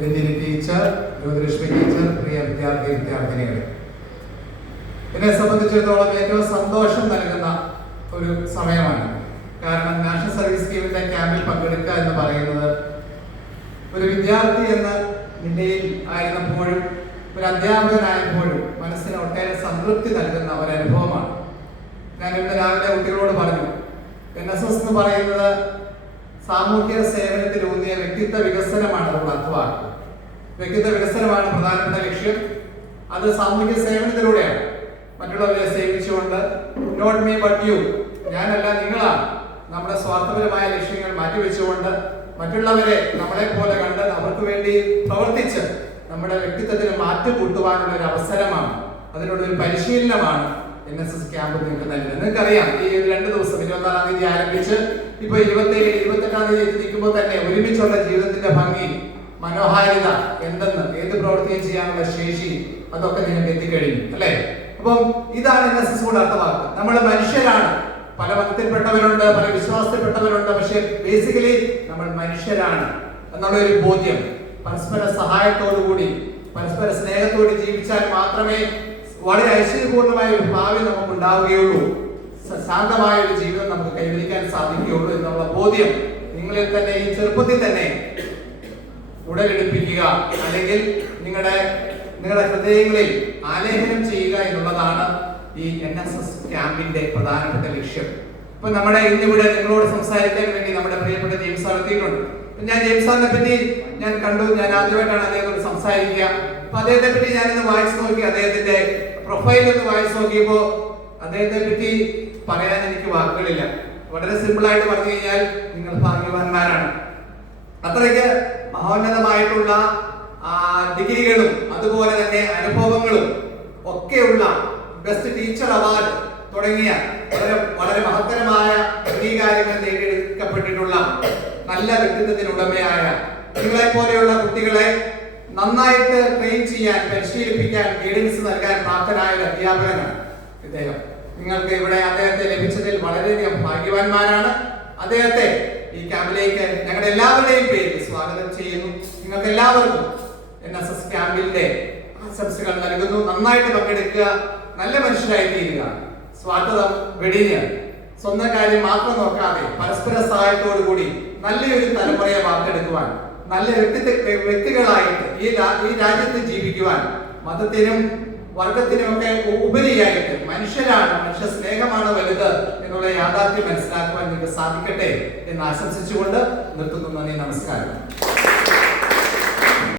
Ranjini teacher, Jyothilakshmi teacher, പ്രിയ വിദ്യാർത്ഥിനികൾ, എന്നെ സംബന്ധിച്ചിടത്തോളം ഏറ്റവും സന്തോഷം നൽകുന്ന ഒരു സമയമാണ്. കാരണം നാഷണൽ സർവീസ് സ്കീമിന്റെ ക്യാമ്പിൽ പങ്കെടുക്കുക എന്ന് പറയുന്നത് ഒരു വിദ്യാർത്ഥി എന്ന നിലയിൽ ആയിരുന്നപ്പോഴും ഒരു അധ്യാപകനായപ്പോഴും മനസ്സിന് ഒട്ടേറെ സംതൃപ്തി നൽകുന്ന ഒരു അനുഭവമാണ്. ഞാൻ ഇന്ന് രാവിലെ കുട്ടികളോട് പറഞ്ഞു, NSS എന്ന് പറയുന്നത് സാമൂഹ്യ സേവനത്തിലൂന്നിയ വ്യക്തിത്വ വികസനമാണ് നമ്മൾ അർത്ഥമാക്കുന്നത്. വ്യക്തിത്വ വികസനമാണ് പ്രധാനപ്പെട്ട ലക്ഷ്യം. അത് സാമൂഹ്യ സേവനത്തിലൂടെയാണ്. മറ്റുള്ളവരെ സേവിച്ചുകൊണ്ട്, നോട്ട് മീ ബട്ട് യു, ഞാനല്ല നിങ്ങളാണ്, നമ്മുടെ സ്വാർത്ഥപരമായ ലക്ഷ്യങ്ങൾ മാറ്റിവെച്ചുകൊണ്ട് മറ്റുള്ളവരെ നമ്മളെ പോലെ കണ്ട് അവർക്ക് വേണ്ടി പ്രവർത്തിച്ച് നമ്മുടെ വ്യക്തിത്വത്തിന് മാറ്റം കൂട്ടുവാനുള്ള ഒരു അവസരമാണ്, അതിനുള്ള ഒരു പരിശീലനമാണ് NSS ക്യാമ്പ് നിങ്ങൾക്ക് നൽകുന്നത്. നിങ്ങൾക്കറിയാം, ഈ 2 ദിവസം 24-ാം തീയതി ആരംഭിച്ച് ഇപ്പൊ 27, 28-ാം തീയതി നിൽക്കുമ്പോൾ തന്നെ ഒരുമിച്ചുള്ള ജീവിതത്തിന്റെ ഭംഗി, മനോഹാരിത എന്തെന്ന്, ഏത് പ്രവർത്തിയും ചെയ്യാനുള്ള ശേഷി, അതൊക്കെ നിങ്ങൾക്ക് എത്തിക്കഴിഞ്ഞു അല്ലേ? അപ്പം ഇതാണ് NSS കൊണ്ട് അർത്ഥമാക്കുക. നമ്മൾ മനുഷ്യരാണ്. പല മതത്തിൽപ്പെട്ടവരുണ്ട്, പല വിശ്വാസത്തിൽപ്പെട്ടവരുണ്ട്, പക്ഷെ ബേസിക്കലി നമ്മൾ മനുഷ്യരാണ് എന്നുള്ള ഒരു ബോധ്യം, പരസ്പര സഹായത്തോടുകൂടി പരസ്പര സ്നേഹത്തോട് ജീവിച്ചാൽ മാത്രമേ വളരെ ഐശ്വര്യപൂർണമായ ഒരു ഭാവി നമുക്ക് ഉണ്ടാവുകയുള്ളൂ, ശാന്തമായ ഒരു ജീവിതം നമുക്ക് കൈവരിക്കാൻ സാധിക്കുകയുള്ളൂ എന്നുള്ള ബോധ്യം നിങ്ങളിൽ തന്നെ ഈ ചെറുപ്പത്തിൽ തന്നെ ഉടലെടുപ്പിക്കുക, അല്ലെങ്കിൽ നിങ്ങളുടെ ഹൃദയങ്ങളിൽ ആലേഖനം ചെയ്യുക എന്നുള്ളതാണ് ഈ NSS ക്യാമ്പിന്റെ പ്രധാനപ്പെട്ട ലക്ഷ്യം. ഇപ്പൊ നമ്മുടെ ഇന്നിവിടെ നിങ്ങളോട് സംസാരിക്കാൻ വേണ്ടി നമ്മുടെ പ്രിയപ്പെട്ട ജെയിംസ് സാർ എത്തിയിട്ടുണ്ട്. ഞാൻ ജെയിംസ് സാറിനെ പറ്റി ഞാൻ കണ്ടു, ഞാൻ ആദ്യമായിട്ടാണ് അദ്ദേഹത്തോട് സംസാരിക്കുക. അപ്പൊ അദ്ദേഹത്തെ പറ്റി ഞാനിന്ന് വായിച്ചു നോക്കി, അദ്ദേഹത്തിന്റെ പ്രൊഫൈൽ ഒന്ന് വായിച്ചു നോക്കിയപ്പോ അദ്ദേഹത്തെ പറ്റി പറയാൻ എനിക്ക് വാക്കുകളില്ല. വളരെ സിമ്പിൾ ആയിട്ട് പറഞ്ഞു കഴിഞ്ഞാൽ നിങ്ങൾ ഭാഗ്യവാന്മാരാണ്. അത്രയ്ക്ക് മഹോന്നതമായിട്ടുള്ള ഡിഗ്രികളും അതുപോലെ തന്നെ അനുഭവങ്ങളും ഒക്കെയുള്ള ബെസ്റ്റ് ടീച്ചർ അവാർഡ് തുടങ്ങിയ വളരെ മഹത്തരമായ അംഗീകാരങ്ങൾ നേടിയെടുക്കപ്പെട്ടിട്ടുള്ള നല്ല വ്യക്തിത്വത്തിന് ഉടമയായ നിങ്ങളെ പോലെയുള്ള കുട്ടികളെ നന്നായിട്ട് ട്രെയിൻ ചെയ്യാൻ, പരിശീലിപ്പിക്കാൻ, ഗൈഡൻസ് നൽകാൻ പ്രാപ്തനായ അധ്യാപകനാണ് ഇദ്ദേഹം. നിങ്ങൾക്ക് ഇവിടെ അദ്ദേഹത്തെ ലഭിച്ചതിൽ വളരെയധികം ഭാഗ്യവാന്മാരാണ്. അദ്ദേഹത്തെ ഈ ക്യാമ്പിലേക്ക് ഞങ്ങളുടെ എല്ലാവരുടെയും പേരിൽ സ്വാഗതം ചെയ്യുന്നു. നിങ്ങൾക്ക് എല്ലാവർക്കും NSS ക്യാമ്പിന്റെ ആശംസകൾ നൽകുന്നു. നന്നായിട്ട് പങ്കെടുക്കുക, നല്ല മനുഷ്യരായി തീരുക, സ്വാർത്ഥത വെടിഞ്ഞ് സ്വന്തം കാര്യം മാത്രം നോക്കാതെ പരസ്പര സഹായത്തോടു കൂടി നല്ലൊരു തലമുറയെ വാർത്തെടുക്കുവാൻ, നല്ല വ്യക്തികളായിട്ട് ഈ രാജ്യത്ത് ജീവിക്കുവാൻ, മതത്തിനും വർഗത്തിനും ഒക്കെ ഉപരിയായിട്ട് മനുഷ്യരാണ്, മനുഷ്യ സ്നേഹമാണ് വലുത് എന്നുള്ള യാഥാർത്ഥ്യം മനസ്സിലാക്കുവാൻ നിങ്ങൾക്ക് സാധിക്കട്ടെ എന്ന് ആശംസിച്ചുകൊണ്ട് നിർത്തുന്നു. നന്ദി, നമസ്കാരം.